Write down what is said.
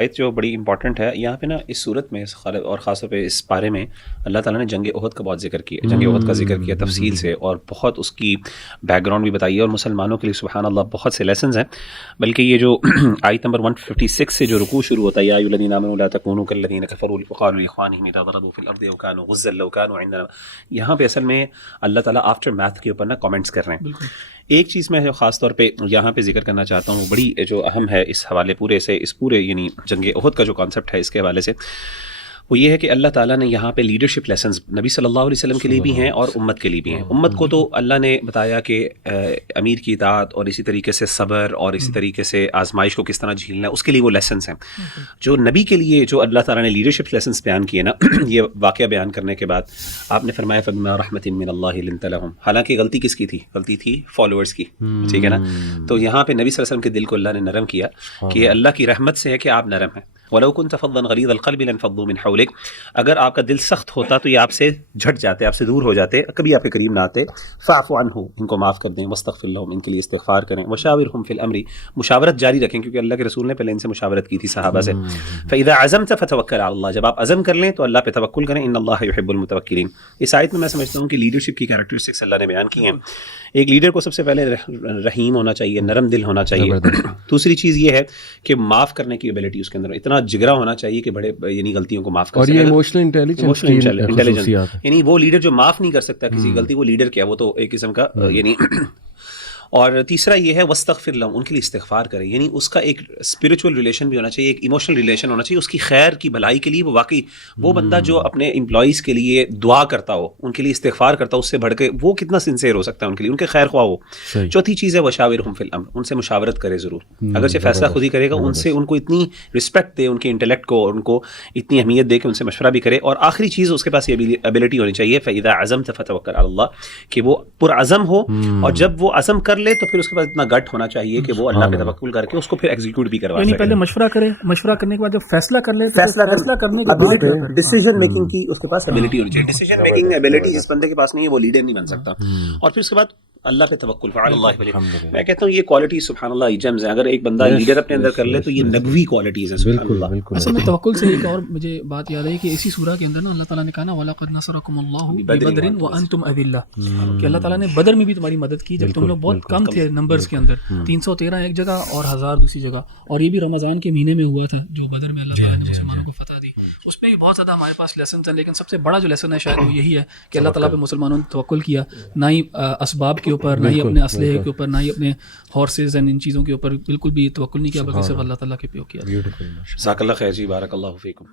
آیت جو بڑی امپورٹنٹ ہے یہاں پہ نا، اس صورت میں اور خاص طور پہ اس پارے میں اللہ تعالیٰ نے جنگ احد کا بہت ذکر کیا، جنگ احد کا ذکر کیا تفصیل سے، اور بہت اس کی بیک گراؤنڈ بھی بتائی ہے، اور مسلمانوں کے لیے سبحان اللہ بہت سے لیسنز ہیں۔ بلکہ یہ جو آیت نمبر 156 سے جو رکوع شروع ہوتا ہے، یا ایھا الذین آمنوا لا تکونوا کالذین کفروا وقالوا لاخوانہم اذا ضربوا فی الارض وکانوا غزا لو کانوا عندنا، یہاں پہ اصل میں اللہ تعالیٰ آفٹر میتھ کے اوپر نا کامنٹس کر رہے ہیں۔ ایک چیز میں جو خاص طور پہ یہاں پہ ذکر کرنا چاہتا ہوں، وہ بڑی جو اہم ہے اس حوالے پورے سے، اس پورے یعنی جنگ احد کا جو کانسیپٹ ہے اس کے حوالے سے، وہ یہ ہے کہ اللہ تعالیٰ نے یہاں پہ لیڈرشپ لیسنز نبی صلی اللہ علیہ وسلم کے لیے بھی ہیں اور امت کے لیے بھی ہیں۔ امت کو تو اللہ نے بتایا کہ امیر کی اطاعت اور اسی طریقے سے صبر اور اسی طریقے سے آزمائش کو کس طرح جھیلنا ہے، اس کے لیے وہ لیسنز ہیں۔ جو نبی کے لیے جو اللہ تعالیٰ نے لیڈرشپ لیسنز بیان کیے نا، یہ واقعہ بیان کرنے کے بعد آپ نے فرمایا فبما رحمۃ من اللہ لنت لہم، حالانکہ غلطی کس کی تھی؟ غلطی تھی فالوورز کی، ٹھیک ہے نا؟ تو یہاں پہ نبی صلی اللہ علیہ وسلم کے دل کو اللہ نے نرم کیا کہ اللہ کی رحمت سے ہے کہ آپ نرم ہیں۔ وَلَوْ كُنْتَ فَظًّا غَلِيظَ الْقَلْبِ لَانفَضُّوا مِنْ حَوْلِكَ، اگر آپ کا دل سخت ہوتا تو یہ آپ سے جھٹ جاتے، آپ سے دور ہو جاتے، کبھی آپ کے قریب نہ آتے۔ فَاعْفُ عَنْهُ، ان کو معاف کر دیں، وَاسْتَغْفِرْ لَهُمْ، ان کے لیے استغفار کریں، وَشَاوِرْهُمْ فِي الْأَمْرِ، مشاورت جاری رکھیں، کیونکہ اللہ کے رسول نے پہلے ان سے مشاورت کی تھی صحابہ سے۔ فَإِذَا عَزَمْتَ فَتَوَكَّلْ عَلَى اللَّهِ، جب آپ عزم کر لیں تو اللہ پہ توکل کریں، إِنَّ اللَّهَ يُحِبُّ الْمُتَوَكِّلِينَ۔ اس آیت میں میں سمجھتا ہوں کہ لیڈرشپ کی کیریکٹرسٹکس اللہ نے بیان کی ہیں۔ ایک لیڈر کو سب سے پہلے رحیم ہونا چاہیے، نرم دل ہونا چاہیے۔ دوسری چیز یہ ہے کہ معاف کرنے کی ایبلٹی اس کے اندر، اتنا جگرا ہونا چاہیے کہ بڑے یعنی غلطیوں کو معاف کر سکے، اور یہ ایموشنل انٹیلیجنس، یعنی وہ لیڈر جو معاف نہیں کر سکتا کسی غلطی، وہ لیڈر کیا، وہ تو ایک قسم کا یعنی۔ اور تیسرا یہ ہے وَاسْتَغْفِرْ لَهُمْ، ان کے لیے استغفار کریں، یعنی اس کا ایک اسپرچول ریلیشن بھی ہونا چاہیے، ایک ایموشنل ریلیشن ہونا چاہیے اس کی خیر کی بھلائی کے لیے۔ وہ واقعی وہ بندہ جو اپنے امپلائیز کے لیے دعا کرتا ہو، ان کے لیے استغفار کرتا ہو، اس سے بڑھ کے وہ کتنا سنسیئر ہو سکتا ہے ان کے لیے، ان کے خیر خواہ ہو۔ چوتھی چیز ہے وَشَاوِرْهُمْ فِي الْأَمْرِ، ان سے مشاورت کرے ضرور، اگرچہ فیصلہ خود ہی کرے گا، ان سے ان کو اتنی رسپیکٹ دے، ان کے انٹلیکٹ کو، اور ان کو اتنی اہمیت دے کہ ان سے مشورہ بھی کرے۔ اور آخری چیز اس کے پاس یہ ایبلٹی ہونی چاہیے فَإِذَا عَزَمْتَ فَتَوَكَّلْ عَلَى اللَّهِ، کہ وہ پرعزم ہو، اور جب وہ عزم کر لے تو پھر اس کے پاس گٹ ہونا چاہیے کہ وہ اللہ پہ توکل کر کے اس کو پھر ایگزیکیوٹ بھی کروا سکے، یعنی پہلے مشورہ کرے، مشورہ کرنے کے بعد جب فیصلہ کر لے، فیصلہ کرنے کے بعد ڈیسیژن میکنگ کی اس کے پاس ایبلٹی ہونی چاہیے۔ ڈیسیژن میکنگ ایبلٹی جس بندے کے پاس نہیں ہے وہ لیڈر نہیں بن سکتا۔ اور پھر اس کے بعد اللہ پہ توکل، فعلی اللہ ولی، میں کہتا ہوں یہ کوالٹی سبحان اللہ جیمز ہیں، اگر ایک بندہ لیڈر اپنے اندر کر لے تو یہ نبوی کوالٹیز ہیں سبحان اللہ۔ اصل میں توکل سے ایک اور مجھے بات یاد ہے کہ اسی سورہ کے اندر نا اللہ تعالیٰ نے کہا نا وَلَقَدْ نَصَرَكُمُ اللَّهُ بِبَدْرٍ وَأَنْتُمْ أَذِلَّةٌ، کہ اللہ تعالیٰ نے بدر میں بھی تمہاری مدد کی جب تم لوگ بہت کم تھے نمبرز کے اندر، 313 ایک جگہ اور 1000 دوسری جگہ، اور یہ بھی رمضان کے مہینے میں ہوا تھا جو بدر میں اللہ تعالیٰ نے مسلمانوں کو فتح دی۔ اس میں بھی بہت زیادہ ہمارے پاس لیسنز ہیں، لیکن سب سے بڑا جو لیسن ہے شاید وہ یہی ہے کہ اللہ تعالیٰ پہ مسلمانوں نے توکل کیا، نہ ہی اسباب کے اوپر، نہ ہی اپنے اسلحے کے اوپر، نہ ہی اپنے ہارسز اینڈ ان چیزوں کے اوپر بالکل بھی توکل نہیں کیا، بلکہ صرف اللہ تعالیٰ کے پہ کیا۔ جزاک اللہ خیر جی، بارک اللہ فیکم۔